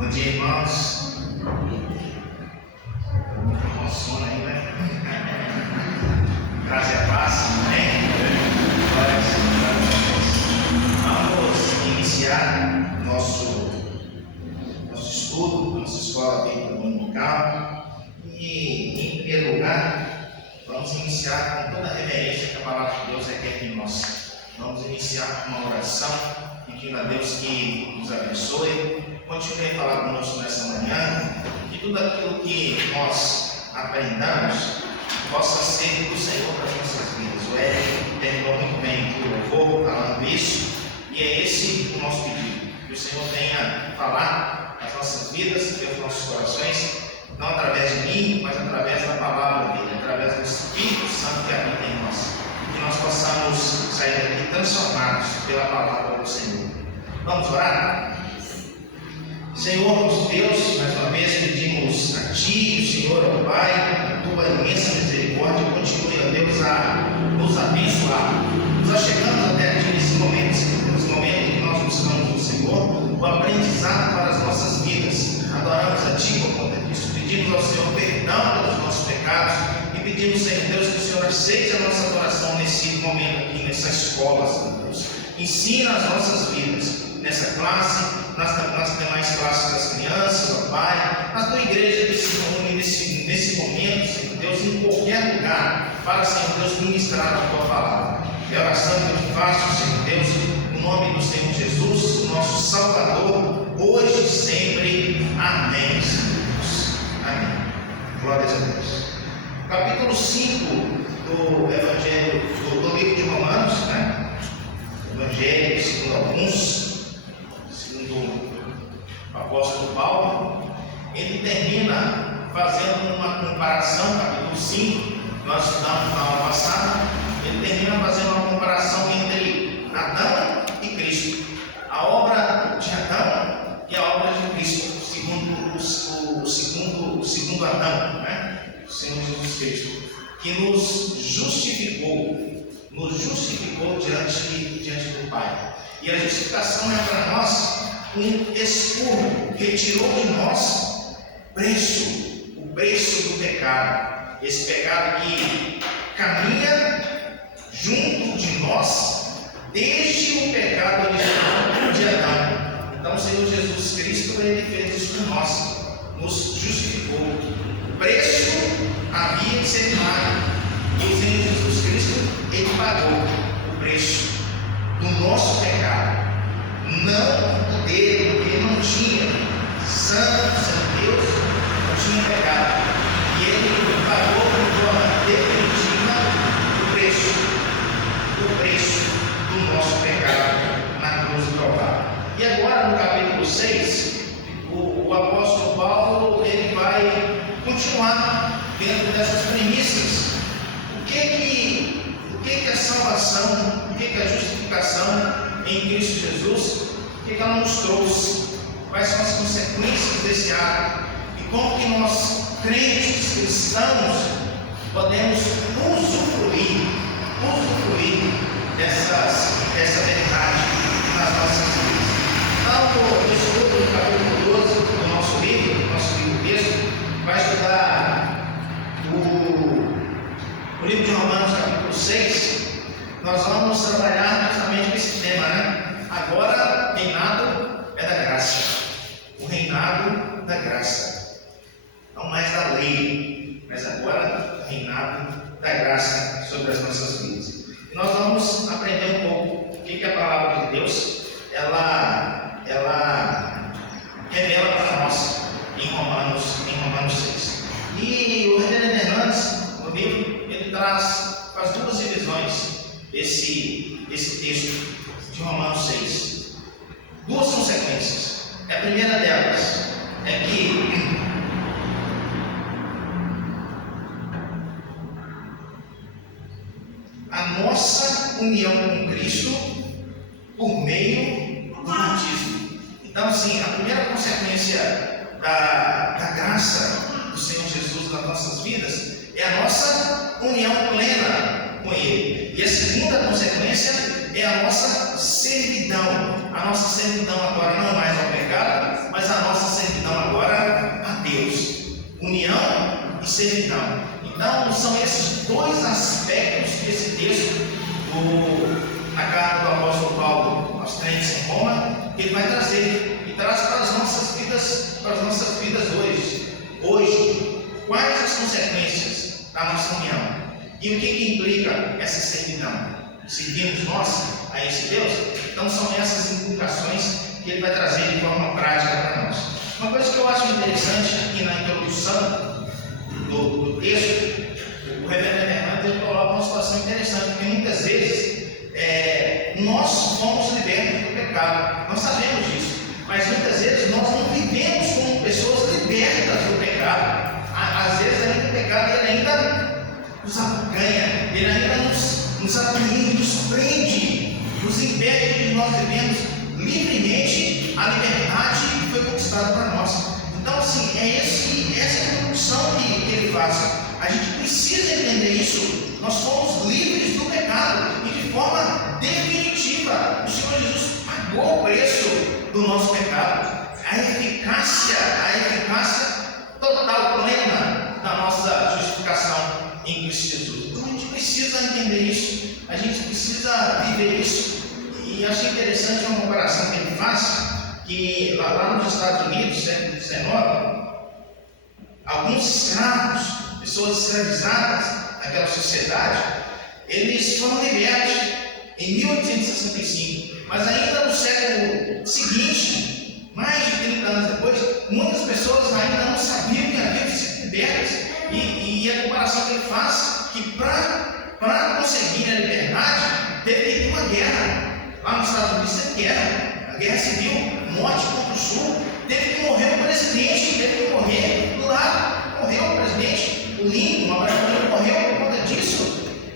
Bom dia, irmãos. Muito sono aí, né? Graça e a paz, amém? Vamos iniciar nosso estudo, nossa escola bíblica dominical. E, em primeiro lugar, vamos iniciar com toda a reverência que a palavra de Deus requer de nós. Vamos iniciar com uma oração, pedindo a Deus que nos abençoe. Continue a falar conosco nessa manhã, que tudo aquilo que nós aprendamos possa ser do Senhor para as nossas vidas. O Eric terminou muito bem o louvor falando isso, e é esse o nosso pedido, que o Senhor venha falar as nossas vidas e os nossos corações, não através de mim, mas através da palavra dele, através do Espírito Santo que habita em nós, que nós possamos sair daqui transformados pela palavra do Senhor. Vamos orar? Senhor, nosso Deus, mais uma vez pedimos a Ti, o Senhor, ó Pai, a Tua imensa misericórdia, continue, ó Deus, a nos abençoar. Nos achegamos até aqui nesse momento, Senhor, nesse momento em que nós buscamos no Senhor o aprendizado para as nossas vidas. Adoramos a Ti por conta disso, pedimos ao Senhor perdão pelos nossos pecados e pedimos, Senhor Deus, que o Senhor aceite a nossa adoração nesse momento aqui, nessa escola, Senhor Deus. Ensina as nossas vidas. Nessa classe, nas demais classes das crianças, ó Pai, na Tua igreja que se reúne nesse momento, Senhor Deus, em qualquer lugar, para, Senhor Deus, ministrar a Tua palavra. É a oração que eu te faço, Senhor Deus, no nome do Senhor Jesus, nosso Salvador, hoje e sempre. Amém, Senhor Deus. Amém. Glórias a Deus. Capítulo 5 do Evangelho, do livro de Romanos, né? Evangelho segundo alguns, segundo o apóstolo Paulo, ele termina fazendo uma comparação, capítulo 5, nós estudamos na aula passada, ele termina fazendo uma comparação entre Adão e Cristo, a obra de Adão e a obra de Cristo, segundo o segundo Adão, né? O Senhor Jesus Cristo, que nos justificou diante do Pai. E a justificação é para nós um expurgo, retirou de nós o preço do pecado. Esse pecado que caminha junto de nós desde o pecado original de Adão. Então o Senhor Jesus Cristo, ele fez isso por nós, nos justificou. O preço havia de ser pago. E o Senhor Jesus Cristo, ele pagou o preço do nosso pecado, não dele, porque ele não tinha santo, sem Deus, não tinha pecado, e ele pagou de forma definitiva o preço do nosso pecado na cruz do Calvário. E agora no capítulo 6, o apóstolo Paulo, ele vai continuar dentro dessas premissas. O que a salvação, o que a justificação em Cristo Jesus, o que ela nos trouxe, quais são as consequências desse ato e como que nós, crentes, cristãos, podemos usufruir dessa verdade nas nossas vidas. Então, no estudo do capítulo 12 do nosso livro texto, vai estudar o livro de Romanos, capítulo 6, nós vamos trabalhar justamente com esse tema, né? Agora, reinado é da graça. O reinado da graça. Não mais da lei, mas agora o reinado da graça sobre as nossas vidas. E nós vamos aprender um pouco o que a palavra de Deus, ela revela para nós em Romanos 6. E o reverendo Hernandes, no livro, ele faz duas divisões esse texto de Romanos 6. Duas consequências. A primeira delas é que a nossa união com Cristo por meio do batismo. Então, assim, a primeira consequência da graça do Senhor Jesus nas nossas vidas é a nossa união plena com Ele. E a segunda consequência é a nossa servidão. A nossa servidão agora não mais ao pecado, mas a nossa servidão Então, são esses dois aspectos desse texto na carta do apóstolo Paulo aos crentes em Roma, que ele vai trazer e traz para as nossas vidas hoje. Quais as consequências da nossa união? E o que implica essa servidão? Servimos nós a esse Deus? Então são essas implicações que ele vai trazer de forma prática para nós. Uma coisa que eu acho interessante aqui na introdução do texto, o reverendo Hernandes coloca uma situação interessante, porque muitas vezes nós fomos libertos do pecado, nós sabemos disso, mas muitas vezes nós não vivemos como pessoas libertas do pecado. Às vezes ainda o pecado ele ainda nos abocanha, ele ainda nos apreende, nos prende, nos impede de nós vivemos livremente a liberdade que foi conquistada para nós. Então, assim, essa é a introdução que ele faz. A gente precisa entender isso. Nós somos livres do pecado e de forma definitiva. O Senhor Jesus pagou o preço do nosso pecado. A eficácia total, plena da nossa justificação em Cristo Jesus. Então a gente precisa entender isso, a gente precisa viver isso. E achei interessante uma comparação que ele faz, que lá nos Estados Unidos, século XIX, alguns escravos, pessoas escravizadas naquela sociedade, eles foram libertos em 1865, mas ainda no século seguinte, mais de 30 anos depois, muitas pessoas ainda não sabiam que haviam sido libertas. E a comparação que ele faz, que para conseguir a liberdade, teve que ter uma guerra. Lá nos Estados Unidos teve guerra, a guerra civil, norte contra o sul, teve que morrer o presidente, teve que morrer do lado, morreu o presidente, o Lincoln, o Abraham Lincoln morreu por conta disso.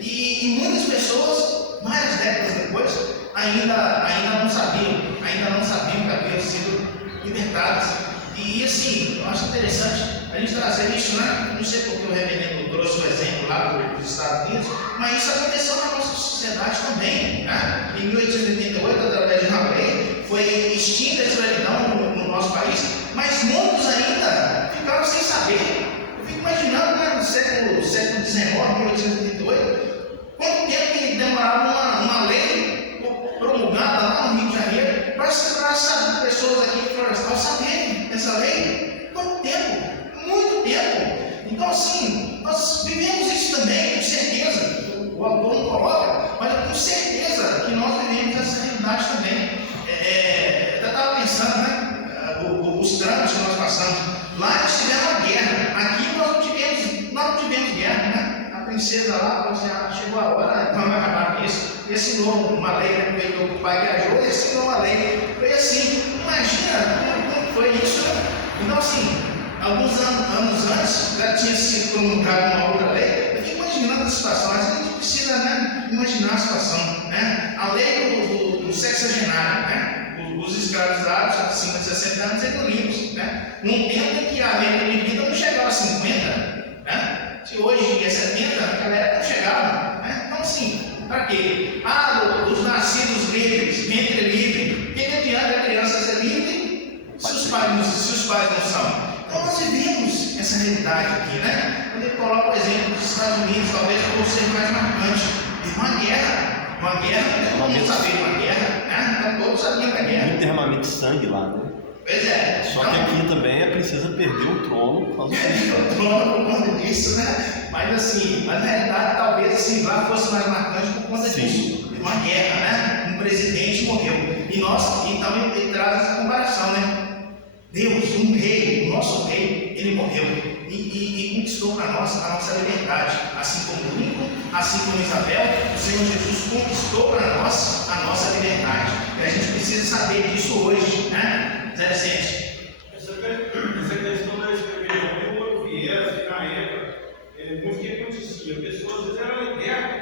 E muitas pessoas, várias décadas depois, ainda não sabiam que haviam sido libertadas. E assim, eu acho interessante a gente trazer isso, né? Não sei porque o reverendo trouxe o exemplo lá dos Estados Unidos, mas isso aconteceu na nossa sociedade também, né? Em 1888, através de uma lei, foi extinta a escravidão no nosso país, mas muitos ainda ficaram sem saber. Eu fico imaginando, né, no século XIX, 1888, quanto tempo que demorava uma lei promulgada lá no Rio de Janeiro para saber pessoas aqui em Florestal saberem essa lei. Quanto tempo? Muito tempo. Então, assim, nós vivemos isso também, com certeza. O autor não coloca, mas eu tenho certeza que nós vivemos essa realidade também. Eu estava pensando, né? Os trâmites que nós passamos. Lá eles tiveram uma guerra. Aqui nós não tivemos guerra, né? A princesa lá, quando chegou a hora, vamos acabar com isso. E assinou uma lei, né? Aproveitou que o pai viajou e assinou uma lei. Foi assim. Imagina como foi isso, né? Então, assim, alguns anos antes já tinha sido promulgada uma outra lei. Eu fico imaginando a situação, mas a gente precisa, né, imaginar a situação, né? A lei do sexagenário, né? Os escravizados acima de 60 anos seriam livres, né? Num tempo em que a média de vida não chegava a 50, né? Se hoje é 70, a galera não chegava, né? Então, assim, para quê? Os nascidos livres, ventre livre. O que adianta a criança ser livre se os pais não são? Então nós vivemos essa realidade aqui, né? Quando ele coloca o exemplo dos Estados Unidos, talvez por ser mais marcante, teve uma guerra, todo mundo sabia de uma guerra, né? Então todos sabiam da guerra. Muito derramamento de sangue lá, né? Pois é. Só que aqui também a princesa perdeu o trono por causa disso. Perdeu o trono por conta disso, né? Mas assim, na realidade talvez assim, lá fosse mais marcante por conta disso. Teve uma guerra, né? Um presidente morreu. E então ele traz essa comparação, né? Deus, um rei, o nosso rei, ele morreu e conquistou para nós a nossa liberdade. Assim como Lincoln, assim como Isabel, o Senhor Jesus conquistou para nós a nossa liberdade. E a gente precisa saber disso hoje, né? Zé Vicente. Essa questão da escravidão, eu viesse na época, muito que acontecia. Pessoas às vezes eram libertas,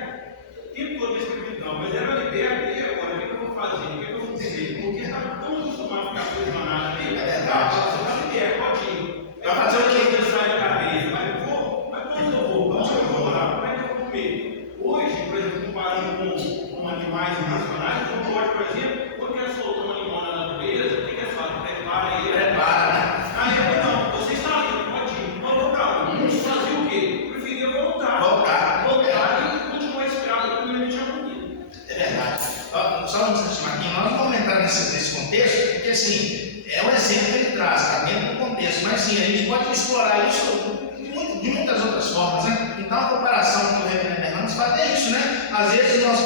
tempo todo de escravidão, mas eram libertas, e agora o que eu vou fazer? O que eu vou dizer? Porque estava tão acostumado a ficar prisionado ali. É verdade. Você está liberto, ok. Vai fazer o quê? Eu saio da cadeia, mas quando eu vou? Onde eu vou lá? Como é que eu vou comer? Hoje, por exemplo, comparando com animais irracionais, não pode, por exemplo, quando quer soltar um animal na natureza, o que é assim, é um exemplo que ele traz, está dentro do contexto, mas sim, a gente pode explorar isso de muitas outras formas, né? Então a comparação que o reverendo Hernandes faz é isso, né? Às vezes nós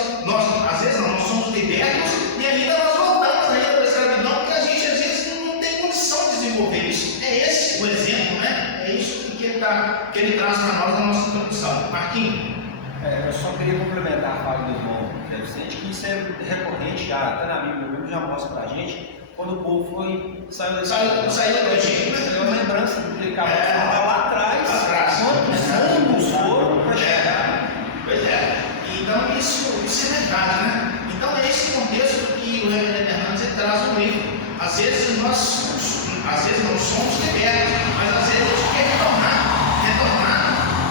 somos libertos e ainda nós voltamos ainda para a escravidão, porque a gente às vezes não tem condição de desenvolver isso. É esse o exemplo, né? É isso que ele traz para nós na nossa introdução. Marquinhos. Eu só queria complementar a fala do irmão Zé Vicente, que isso é recorrente, até na Bíblia já mostra pra gente, quando o povo saiu do Egito, né? É uma lembrança do que acabou de falar lá atrás, quantos anos foram para chegar. Pois é, então isso é verdade, né? Então é esse contexto que o reverendo Hernandes traz no livro. Às vezes nós somos libertos, mas às vezes a gente quer retornar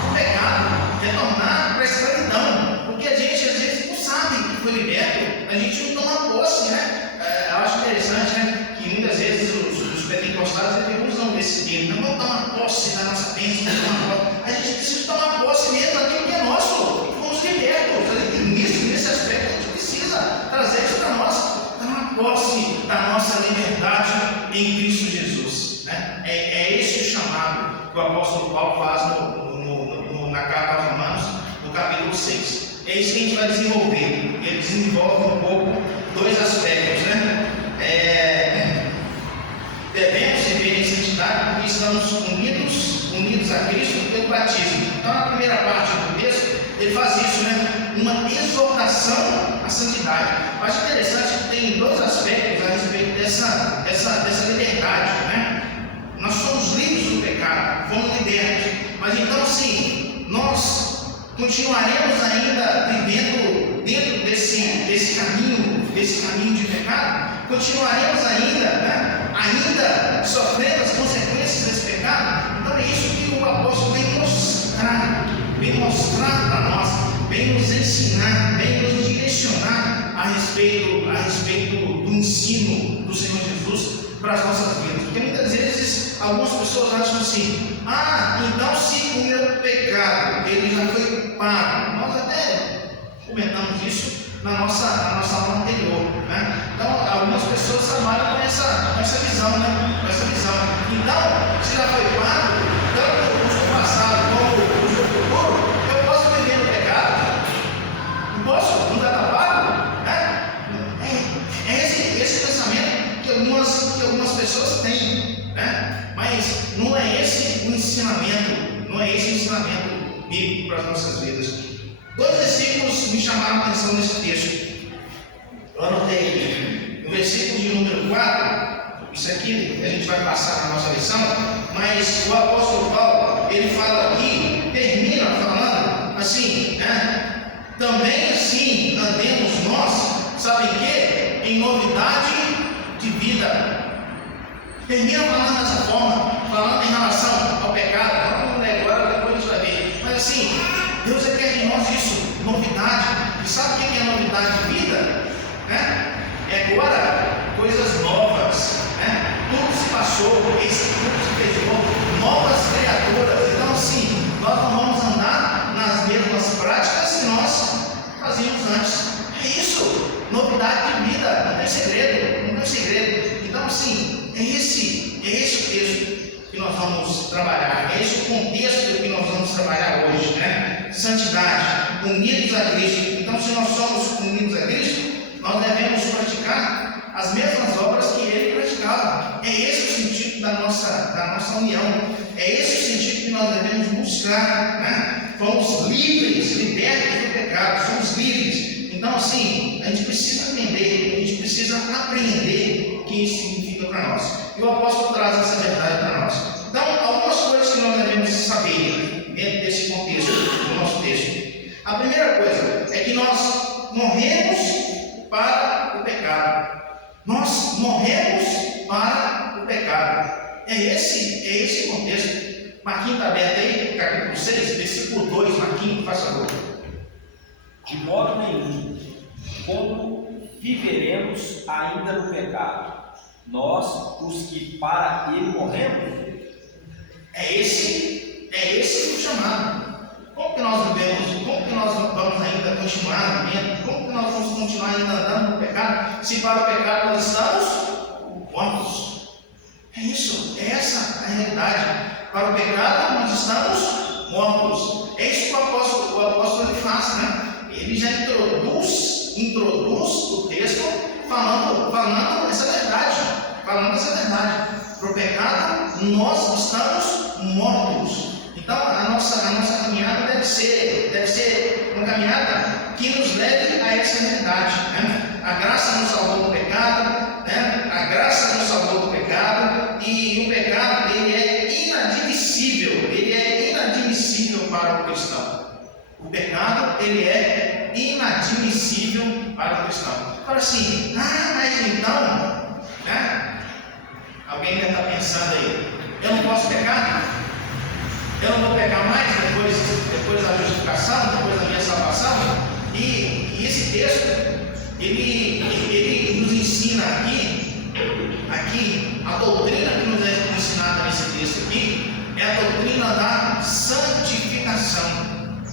ao pecado, retornar para a escravidão, porque a gente às vezes não sabe que foi liberto, a gente não toma posse, né? Eu acho interessante, né, que muitas vezes os pentecostais eles usam esse termo, não tomar posse da nossa bênção, a gente precisa tomar posse mesmo daquilo que é nosso, fomos libertos, nesse aspecto a gente precisa trazer isso para nós, tomar posse da nossa liberdade em Cristo Jesus, né? É esse o chamado que o apóstolo Paulo faz na carta aos Romanos, no capítulo 6. É isso que a gente vai desenvolver. Ele desenvolve um pouco dois aspectos, né? Devemos viver em santidade porque estamos unidos a Cristo pelo batismo. Então, na primeira parte do texto, ele faz isso, né? Uma exortação à santidade. Eu acho interessante que tem dois aspectos a respeito dessa liberdade, né? Nós somos livres do pecado, fomos libertos, mas então, assim, nós continuaremos ainda vivendo dentro desse caminho de pecado, continuaremos ainda sofrendo as consequências desse pecado. Então é isso que o apóstolo vem mostrar para nós, vem nos ensinar, vem nos direcionar a respeito do ensino do Senhor Jesus para as nossas vidas. Porque muitas vezes algumas pessoas acham assim: então se o meu pecado ele já foi pago. Nós até comentamos isso na nossa aula anterior, né? Então algumas pessoas trabalham com essa visão, né? Com essa visão. Então, se já foi pago, tanto o uso passado como o uso futuro, eu posso viver no pecado? Não posso? Não está pago? Né? É esse pensamento que algumas pessoas têm, né? Mas não é esse o ensinamento, bíblico para as nossas vidas. Dois versículos me chamaram a atenção nesse texto. Eu anotei aqui. No versículo de número 4, isso aqui a gente vai passar na nossa lição, mas o apóstolo Paulo, ele fala aqui, termina falando assim, né? Também assim andemos nós, sabe o quê? Em novidade de vida. Termina falando dessa forma, falando em relação ao pecado. Vamos ler agora, depois a gente vai ver. Mas assim, Deus quer de nós isso, novidade. E sabe o que é novidade de vida? Né? É agora coisas novas. Né? Tudo se passou, esse tudo se fez novo, novas criaturas. Então assim, nós não vamos andar nas mesmas práticas que nós fazíamos antes. É isso, novidade de vida, não tem segredo. Então assim, é esse o texto que nós vamos trabalhar, é esse o contexto que nós vamos trabalhar hoje, né? Santidade, unidos a Cristo. Então, se nós somos unidos a Cristo, nós devemos praticar as mesmas obras que Ele praticava. É esse o sentido da nossa união, é esse o sentido que nós devemos buscar, né? Fomos libertos do pecado, somos livres. Então, assim, a gente precisa entender, a gente precisa aprender o que isso significa para nós. E o apóstolo traz essa verdade para nós. Então, algumas coisas que nós devemos saber dentro desse contexto do nosso texto. A primeira coisa é que nós morremos para o pecado. Nós morremos para o pecado. É esse o contexto. Marquinhos está aberto aí, capítulo 6, versículo 2. Marquinhos, faz favor. De modo nenhum, como viveremos ainda no pecado? Nós, os que para ele morremos? É esse o chamado. Como que nós vivemos? Como que nós vamos ainda continuar vivendo? Como que nós vamos continuar ainda andando no pecado? Se para o pecado nós estamos mortos. É isso, é essa a realidade. Para o pecado nós estamos mortos. É isso que o apóstolo ele faz, né? Ele já introduz o texto falando essa verdade. Falando essa verdade. Para o pecado nós estamos mortos. Então a nossa caminhada deve ser uma caminhada que nos leve a essa realidade, né? A graça nos salvou do pecado, né? A graça nos salvou do pecado, e o pecado ele é inadmissível para o cristão. O pecado ele é inadmissível para o cristão. Fala assim, mas então, né? Alguém deve estar pensando aí, eu não posso pecar? Eu não vou pecar mais depois da justificação, depois da minha salvação? E esse texto, ele nos ensina aqui, a doutrina que nos é ensinada nesse texto aqui, é a doutrina da santificação.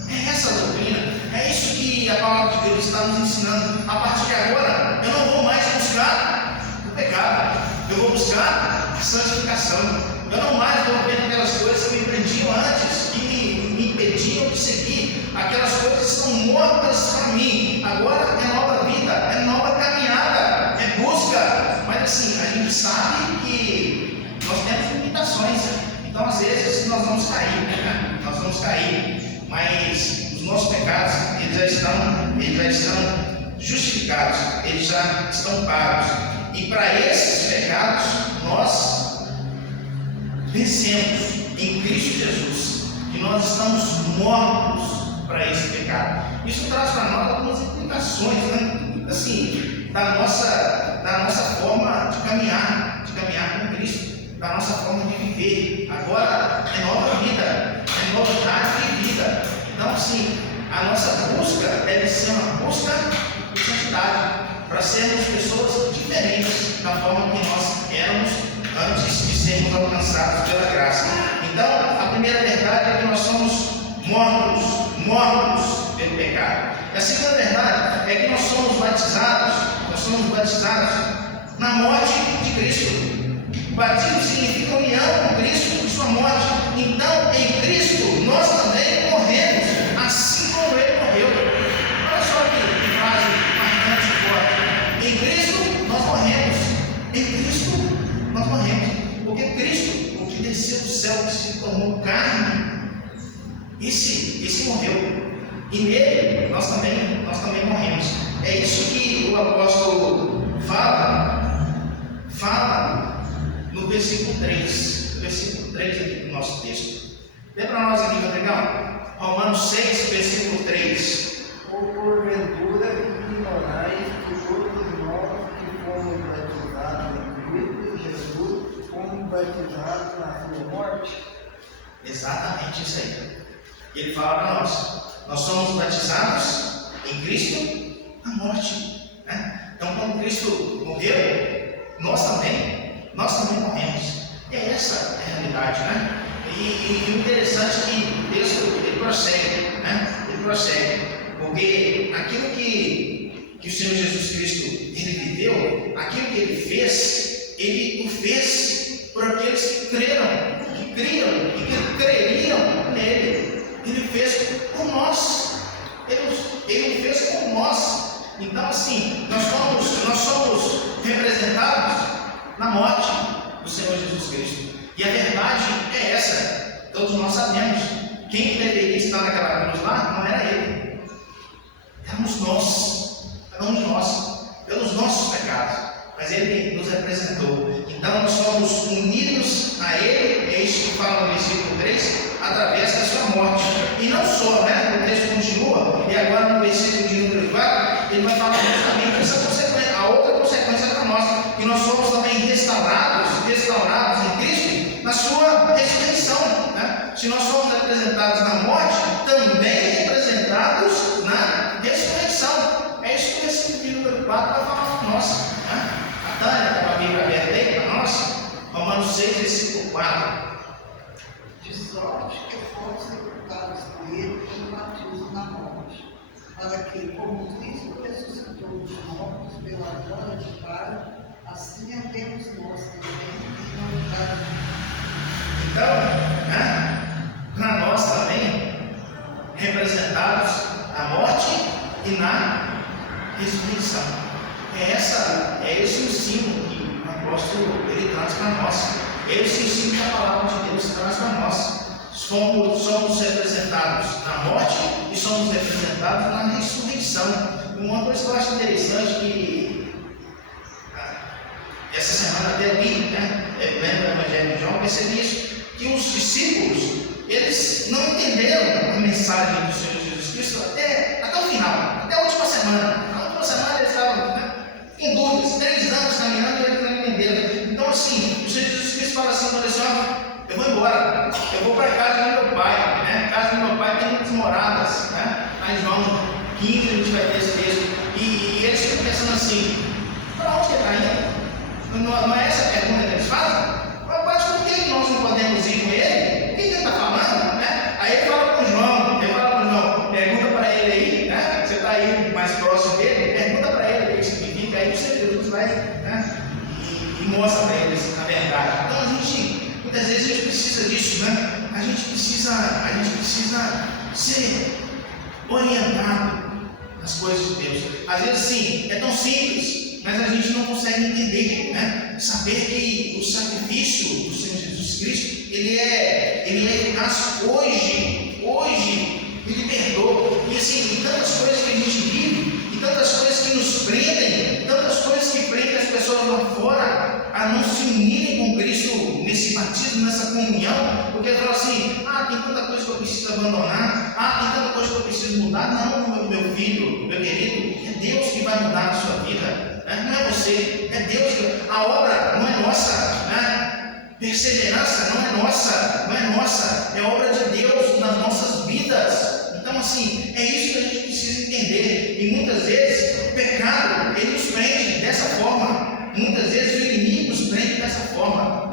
É essa doutrina, é isso que a palavra de Deus está nos ensinando. A partir de agora, eu não vou mais buscar o pecado, eu vou buscar a santificação. Eu não mais vou ver aquelas coisas que me prendiam antes, que me impediam de seguir. Aquelas coisas estão mortas para mim. Agora é nova vida, é nova caminhada, é busca. Mas assim, a gente sabe que nós temos limitações. Então às vezes nós vamos cair, né? Nós vamos cair. Mas os nossos pecados, eles já estão justificados, eles já estão pagos. E para esses pecados, nós vencemos em Cristo Jesus, e nós estamos mortos para esse pecado. Isso traz para nós algumas implicações, né? Assim, da nossa forma de caminhar com Cristo, da nossa forma de viver. Agora é nova vida, é novidade de vida. Então, assim, a nossa busca deve ser uma busca de santidade, para sermos pessoas diferentes da forma que nós éramos antes de sermos alcançados pela graça. Então, a primeira verdade é que nós somos mortos pelo pecado. E a segunda verdade é que nós somos batizados na morte de Cristo. Batismo significa união com Cristo, sua morte. Então, em Cristo, nós também morremos, assim como Ele morreu. Olha só que frase marcante e forte. Em Cristo, nós morremos. Em Cristo, nós morremos. Porque Cristo, o que desceu do céu, que se tornou carne, esse morreu. E nele, nós também morremos. É isso que o apóstolo fala no versículo 3. Versículo 3 aqui do nosso texto. Lê para nós aqui, Rodrigão. Romanos 6, versículo 3. Ou porventura ignorais que todos nós que fomos batizados em Cristo Jesus, fomos batizados na sua morte? Exatamente isso aí. Ele fala para nós. Nós somos batizados em Cristo na morte, né? Então, quando Cristo morreu, nós também morremos. E essa é a realidade, né? E o interessante é que o texto ele prossegue, né? Ele prossegue, porque aquilo que o Senhor Jesus Cristo ele viveu, aquilo que ele fez, ele o fez por aqueles que creram, que criam e que creriam nele. Ele fez por nós. Ele fez por nós. Então, assim, nós somos representados na morte do Senhor Jesus Cristo. E a verdade é essa. Todos nós sabemos. Quem deveria estar naquela cruz lá não era ele. Éramos nós. Éramos nós. Pelos nossos pecados. Mas ele nos representou. Então, nós somos unidos a ele. É isso que fala no versículo 3. Através da sua morte. E não só, né? O texto continua, e agora no versículo de número 4, ele vai falar justamente essa consequência, a outra consequência para nós, que nós somos também restaurados em Cristo, na sua ressurreição, né? Se nós somos representados na morte, também representados na ressurreição. É isso que o versículo de número 4 vai falar para nós, né? A Tânia está com a Bíblia aberta aí para nós, Romanos 6, versículo 4. De sorte que fomos sepultados com ele pelo batismo na morte, para que, como Cristo ressuscitou dos mortos pela glória de Pai, assim andemos nós também no lugar Então, para nós também, representados na morte e na ressurreição. É esse o símbolo que o apóstolo ele traz para nós. É esse o símbolo que a palavra de Deus traz para nós. Somos representados na morte e somos representados na ressurreição. Uma coisa que eu acho interessante que essa semana até eu li, lendo o Evangelho de João, percebi isso, que os discípulos, eles não entenderam a mensagem do Senhor Jesus Cristo até o final, até a última semana. Na última semana eles estavam em dúvidas, 3 anos caminhando e eles não entenderam. Então assim, o Senhor Jesus Cristo fala assim, eu vou embora, eu vou para a casa do meu pai, A casa do meu pai tem muitas moradas, Lá em João 15 a gente vai ter esse texto, e eles ficam pensando assim, para onde que ele está indo? Não é essa a pergunta que eles fazem? Mas por que nós não podemos ir com ele? O que ele está falando? Aí ele fala com o João, pergunta para ele aí, você está aí mais próximo dele, pergunta para ele o que significa, aí o Senhor Jesus vai e mostra para eles a verdade. Então muitas vezes a gente precisa disso, A gente precisa ser orientado nas coisas de Deus. Às vezes sim, é tão simples, mas a gente não consegue entender, Saber que o sacrifício do Senhor Jesus Cristo, ele é eficaz hoje, ele perdoa. E assim, e tantas coisas que a gente vive, e tantas coisas que nos prendem, tantas coisas que prendem as pessoas lá fora a não se unirem com Cristo nesse batismo, nessa comunhão, porque ele fala assim, tem tanta coisa que eu preciso abandonar, tem tanta coisa que eu preciso mudar. Não, meu filho, meu querido, é Deus que vai mudar a sua vida. Não é você, é Deus. A obra não é nossa, perseverança não é nossa, é obra de Deus nas nossas vidas. Então assim, é isso que a gente precisa entender. E muitas vezes o pecado, ele nos prende dessa forma. Muitas vezes o inimigo nos prende dessa forma,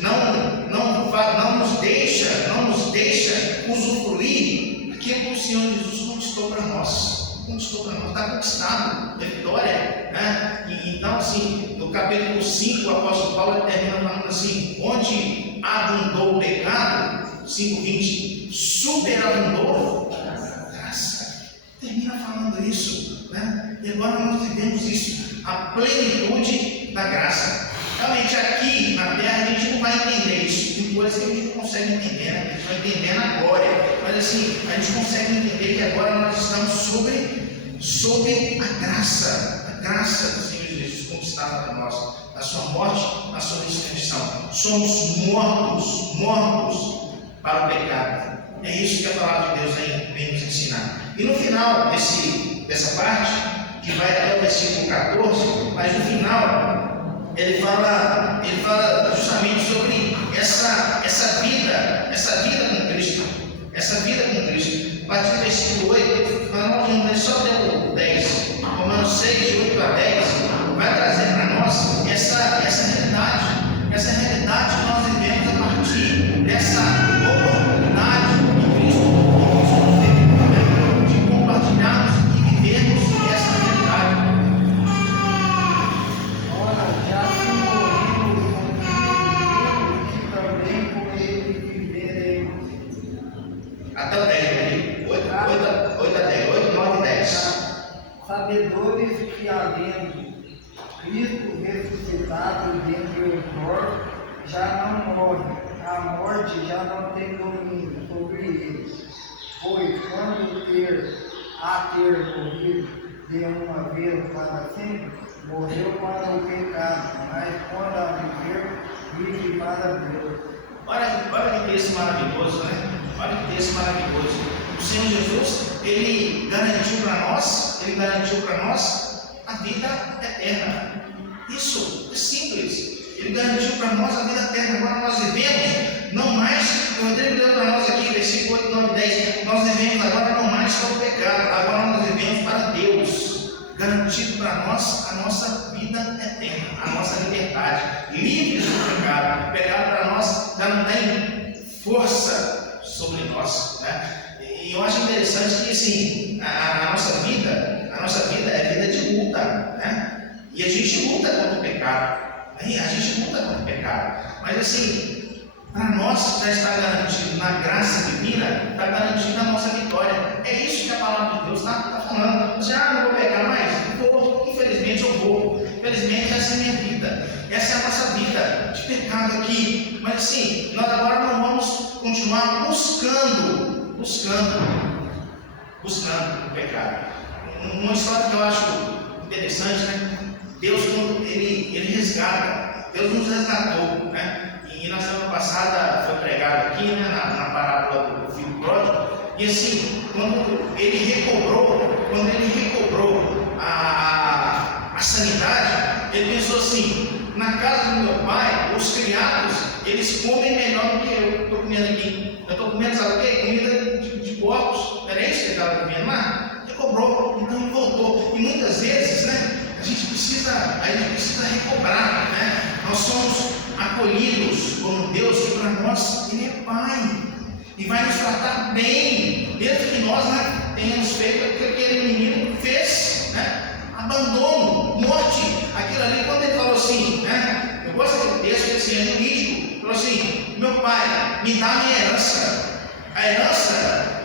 não nos deixa usufruir aquilo que o Senhor Jesus conquistou para nós. Está conquistado, é vitória, E então, assim, no capítulo 5, o apóstolo Paulo termina falando assim: onde abundou o pecado, 5:20, superabundou a graça. Termina falando isso, E agora nós vivemos isso, a plenitude da graça. Realmente, aqui na terra a gente não vai entender isso. Tem coisas que a gente não consegue entender, A gente vai entender na glória. Mas assim, a gente consegue entender que agora nós estamos sobre a graça do Senhor Jesus conquistada para nós, a sua morte, a sua ressurreição. Somos mortos para o pecado. É isso que a palavra de Deus vem nos ensinar. E no final dessa parte, que vai até o versículo 14, mas no final ele fala justamente sobre essa vida com Cristo. Essa vida com Cristo. A partir do versículo 8, nós só até o 10, Romanos 6, 8 a 10, vai trazer para nós essa realidade que nós vivemos a partir dessa oportunidade que Cristo nos deu, de compartilharmos e vivermos essa realidade. Ora, já se morremos com também com ele viveremos. Até o 10, 8 a 10, 8, 9 e 10. Sabedores que havendo Cristo ressuscitado dentre os mortos, já não morre, a morte já não tem domínio sobre eles. Pois quando ter morrido de uma vez para sempre, morreu para o pecado, mas quando a viver, vive para Deus. Olha que texto maravilhoso, Olha que texto maravilhoso. O Senhor Jesus, Ele garantiu para nós a vida eterna. Isso é simples. Ele garantiu para nós a vida eterna. Agora nós vivemos, não mais, o Rodrigo deu para nós aqui, versículo 8, 9 e 10, nós vivemos agora não mais para o pecado, agora nós vivemos para Deus. Garantido para nós a nossa vida eterna, a nossa liberdade, livres do pecado. O pecado para nós já não tem força sobre nós, E eu acho interessante que assim, a nossa vida é vida de luta, E a gente luta contra o pecado. A gente luta contra o pecado. Mas assim, para nós já está garantido na graça divina, está garantida a nossa vitória. É isso que a palavra de Deus está falando. Você, não vou pecar mais? Vou. Infelizmente eu vou. Infelizmente essa é a minha vida. Essa é a nossa vida de pecado aqui. Mas assim, nós agora não vamos continuar buscando o pecado. Uma história que eu acho interessante, né? Deus, quando ele resgata, Deus nos resgatou, né? E na semana passada foi pregado aqui, né, na parábola do filho pródigo, e assim, quando ele recobrou a sanidade, ele pensou assim: na casa do meu pai, os criados, eles comem melhor do que eu estou comendo aqui. Eu estou comendo, sabe o quê? Comida de porcos. Era isso que ele estava comendo lá? Recobrou, então ele voltou. E muitas vezes, né, a gente precisa recobrar, né? Nós somos acolhidos por um Deus que para nós Ele é Pai e vai nos tratar bem, mesmo que nós, né, tenhamos feito o que aquele menino fez, né? Abandono, morte, aquilo ali. Quando ele falou assim, né? Eu gosto daquele texto, esse é jurídico, falou assim: meu pai, me dá a minha herança. A herança,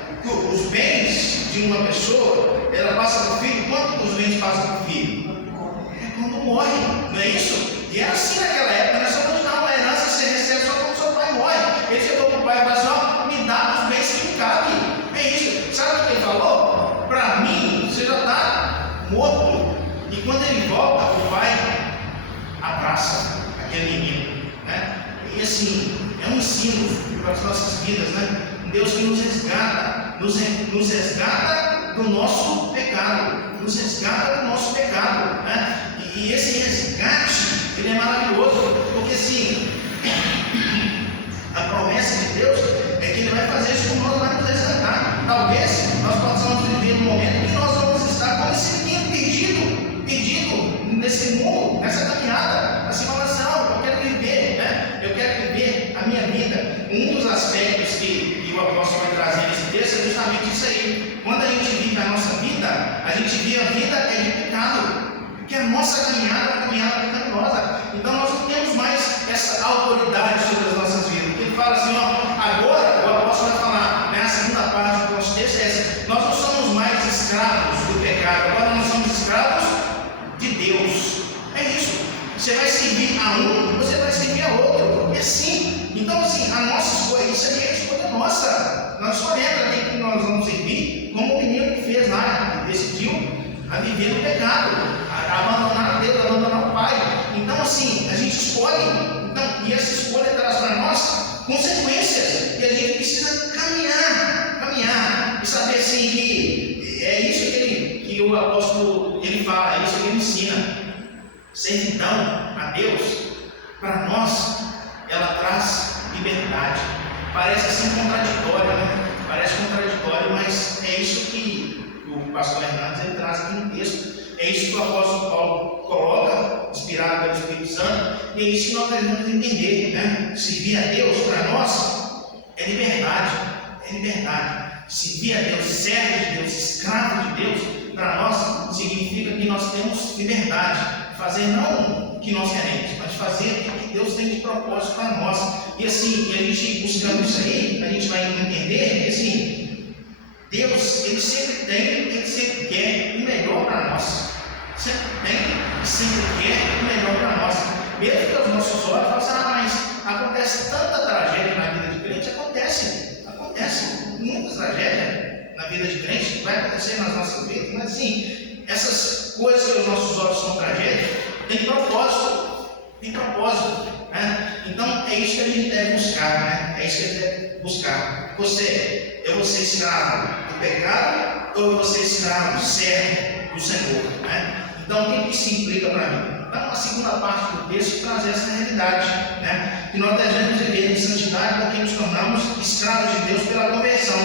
os bens de uma pessoa, ela passa para o filho. Quanto os bens passam para o filho? É quando morre, não é isso? E era assim naquela época, não é só quando dá uma herança que você recebe só quando seu pai morre. Ele chegou para o pai e falou assim: me dá os bens que me cabem. É isso. Sabe o que ele falou? Para mim, você já está morto. E quando ele volta, o pai abraça aquele menino, né? E assim, é um ensino para as nossas vidas, né? Um Deus que nos resgata, nos resgata do nosso pecado, né? E esse resgate, ele é maravilhoso, porque assim, a promessa de Deus é que Ele vai fazer isso com nós, vai nos resgatar. Talvez nós possamos viver um momento que nós vamos estar como esse menino perdido nesse mundo, nessa caminhada, assim, falando assim: não, eu quero viver, né? Eu quero viver a minha vida. Um dos aspectos que o apóstolo vai trazer nesse texto é justamente isso aí. Quando a gente vive a nossa vida, a gente vive a vida de pecado. Porque a nossa caminhada é uma caminhada pecaminosa. Então nós não temos mais essa autoridade sobre as nossas vidas. Porque ele fala assim: ó, agora o apóstolo vai falar, né, a segunda parte do nosso texto é essa: nós não somos mais escravos do pecado, agora nós somos escravos de Deus. É isso. Você vai servir a um, você vai servir a outro. É assim. Então, assim, a nossa escolha, isso aí é a escolha nossa. Nós escolhemos a quem nós vamos servir, como o menino que fez lá, decidiu a viver no pecado, a abandonar Deus, a abandonar o Pai. Então, assim, a gente escolhe, então, e essa escolha traz para nós consequências, e a gente precisa caminhar, e saber assim que é isso que o apóstolo ele fala, é isso que ele ensina. Servidão a Deus, para nós, ela traz liberdade. Parece assim contraditório, né? Parece contraditório, mas é isso que o pastor Hernandes ele traz aqui no texto. É isso que o apóstolo Paulo coloca, inspirado pelo Espírito Santo, e é isso que nós devemos entender, né? Servir a Deus para nós é liberdade, Servir a Deus, servo de Deus, escravo de Deus, para nós significa que nós temos liberdade. Fazer não o que nós queremos, mas fazer o que Deus tem de propósito para nós. E assim, a gente buscando isso aí, a gente vai entender que assim, Deus, Ele sempre quer o melhor para nós. Sempre tem e sempre quer o melhor para nós. Mesmo que os nossos olhos falam assim: mas acontece tanta tragédia na vida de crente. Acontece muitas tragédias na vida de crente, vai acontecer nas nossas vidas, mas assim, essas coisas que os nossos olhos são tragédias, tem propósito, né? Então é isso que a gente deve buscar, né? É isso que a gente deve buscar. Eu vou ser escravo do pecado ou eu vou ser escravo, servo do Senhor, né? Então o que isso implica para mim? Então a segunda parte do texto traz essa realidade, né? Que nós devemos viver em santidade porque nos tornamos escravos de Deus pela conversão.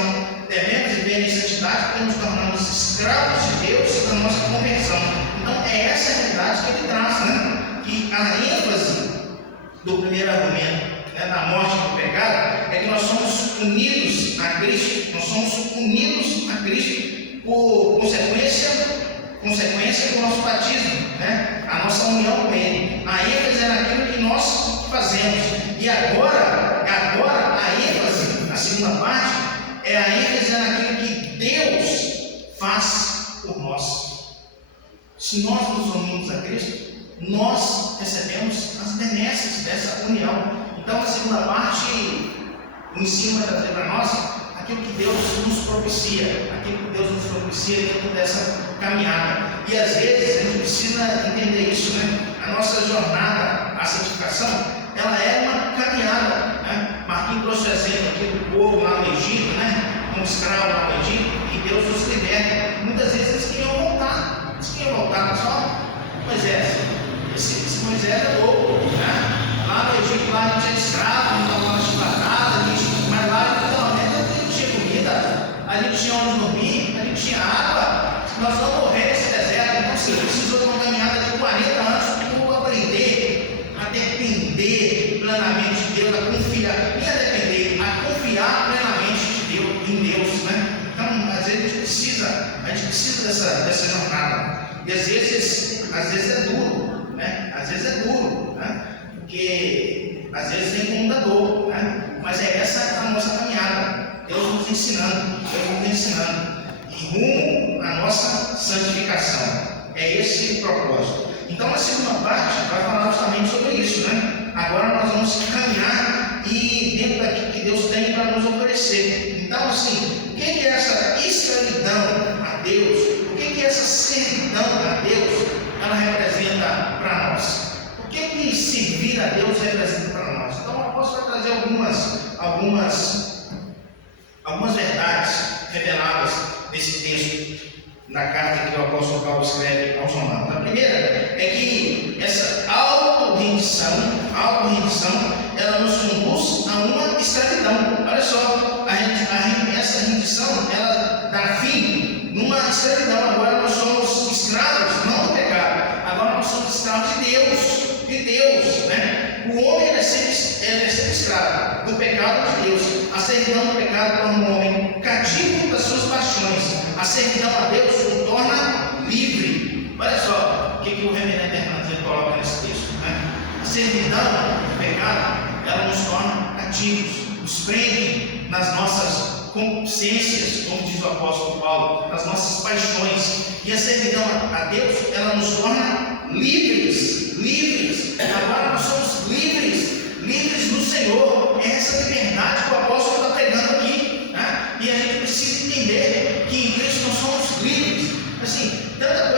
Devemos viver em santidade porque nos tornamos escravos de Deus pela nossa conversão. Então é essa a realidade que ele traz, né? Que a ênfase do primeiro argumento, né, da morte do pecado, é que nós somos unidos a Cristo. Nós somos unidos a Cristo. Por consequência, consequência do nosso batismo, né? A nossa união com Ele. A ênfase é naquilo que nós fazemos. E agora a ênfase, a segunda parte, a ênfase é naquilo que Deus faz por nós. Se nós nos unimos a Cristo, nós recebemos as benesses dessa união. Então a segunda parte, o ensino vai trazer para nós aquilo que Deus nos propicia, dentro dessa caminhada. E às vezes a gente precisa entender isso, né? A nossa jornada, a santificação, ela é uma caminhada, né? Marquinhos trouxe o exemplo aqui do povo lá no Egito, né? Um escravo lá no Egito, e Deus nos liberta. Muitas vezes eles queriam voltar, mas só Moisés. Esse Moisés é louco, né? Lá no Egito, lá não tinha escravo, não estava chibatadas, mas lá pelo menos a gente tinha comida, a gente tinha onde dormir, a gente tinha água. Nós vamos morrer nesse deserto. Então, você precisou de uma caminhada de 40 anos para aprender a depender plenamente de Deus, a confiar, nem a depender, a confiar plenamente em Deus, né? Então, às vezes a gente precisa dessa jornada. E às vezes é duro, né? Às vezes é duro, né? Porque às vezes vem com muita dor, né? Mas é essa a nossa caminhada. Deus nos ensinando, e rumo à nossa santificação. É esse o propósito. Então, a segunda parte vai falar justamente sobre isso, né? Agora nós vamos caminhar e dentro daquilo que Deus tem para nos oferecer. Então, assim, o que é essa escravidão a Deus? O que é essa servidão a Deus? Ela representa para nós. O que servir a Deus representa para nós? Então, o apóstolo vai trazer algumas verdades reveladas nesse texto, na carta que o apóstolo Paulo escreve aos Romanos. A primeira é que essa autorrendição, ela nos conduz a uma escravidão. Olha só, essa rendição, ela dá fim numa escravidão. Agora nós somos escravos, não do pecado, agora nós somos escravos de Deus, né? O homem é sempre escravo do pecado de Deus. A servidão do pecado torna o homem cativo das suas paixões. A servidão a Deus o torna livre. Olha só o que o reverendo Hernandes coloca nesse texto, né? A servidão do pecado, ela nos torna cativos, nos prende nas nossas concupiscências, como diz o apóstolo Paulo, nas nossas paixões. E a servidão a Deus, ela nos torna livres. Agora nós somos livres no Senhor. É essa liberdade que o apóstolo está pregando aqui, né? E a gente precisa entender que em Cristo nós somos livres. Assim, tanta